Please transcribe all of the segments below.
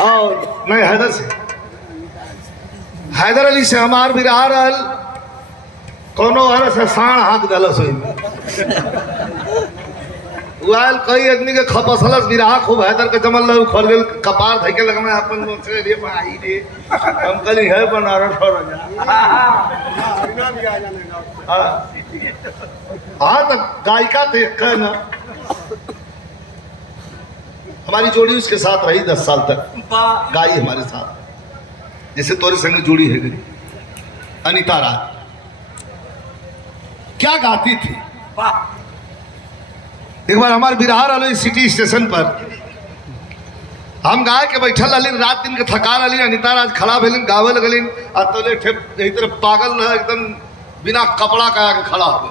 और नहीं हैदर से, हैदर अली से हमार बिरहा रहल कोनो हर से साण हाथ दलस हुई वाल कई आदमी के खपसलस बिरहा खूब हैदर के जमल रहे खोल गेल कपार धइ के लग में अपन से रे भाई रे हम कली है बनारस हो जा हाँ तो गायिका देख कर ना हमारी जोड़ी उसके साथ रही 10 साल तक गाई हमारे साथ, जैसे तोरे संग जुड़ी है गई अनीता राज क्या गाती थी। एक बार हमारे बिहार वाले सिटी स्टेशन पर हम गाय के बैठल रहलिन, रात दिन के थका रहलिन, अनीता राज खड़ा भेलिन गावे लगलिन आ तोले यही तरह पागल रह एकदम बिना कपड़ा का आके खड़ा हो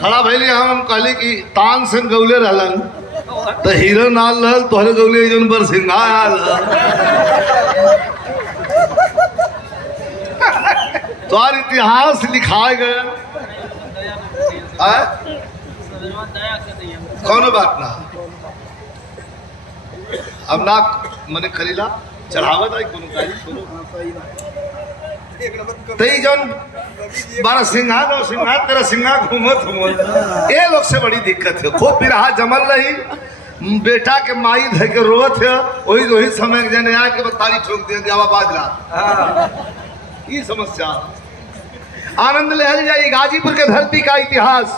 खड़ा भैली। हम कहली कि तान से गौले रहलन तो हीरो नाल रहल तोहरे गौले जन बर सिंगार तोहर इतिहास लिखाए गए कौनो बात ना अब ना मने करीला चढ़ावत आई कोनो गाड़ी तई जन बारा सिंहा तेरा सिंहा घूमत ये लोग से बड़ी दिक्कत है। खूब बिरहा जमल रही, बेटा के माई धै के रोत है, वही समय जने आके बतारी ठोक दे आवाज ला ये समस्या। आनंद लहल जाए गाजीपुर के धरती का इतिहास।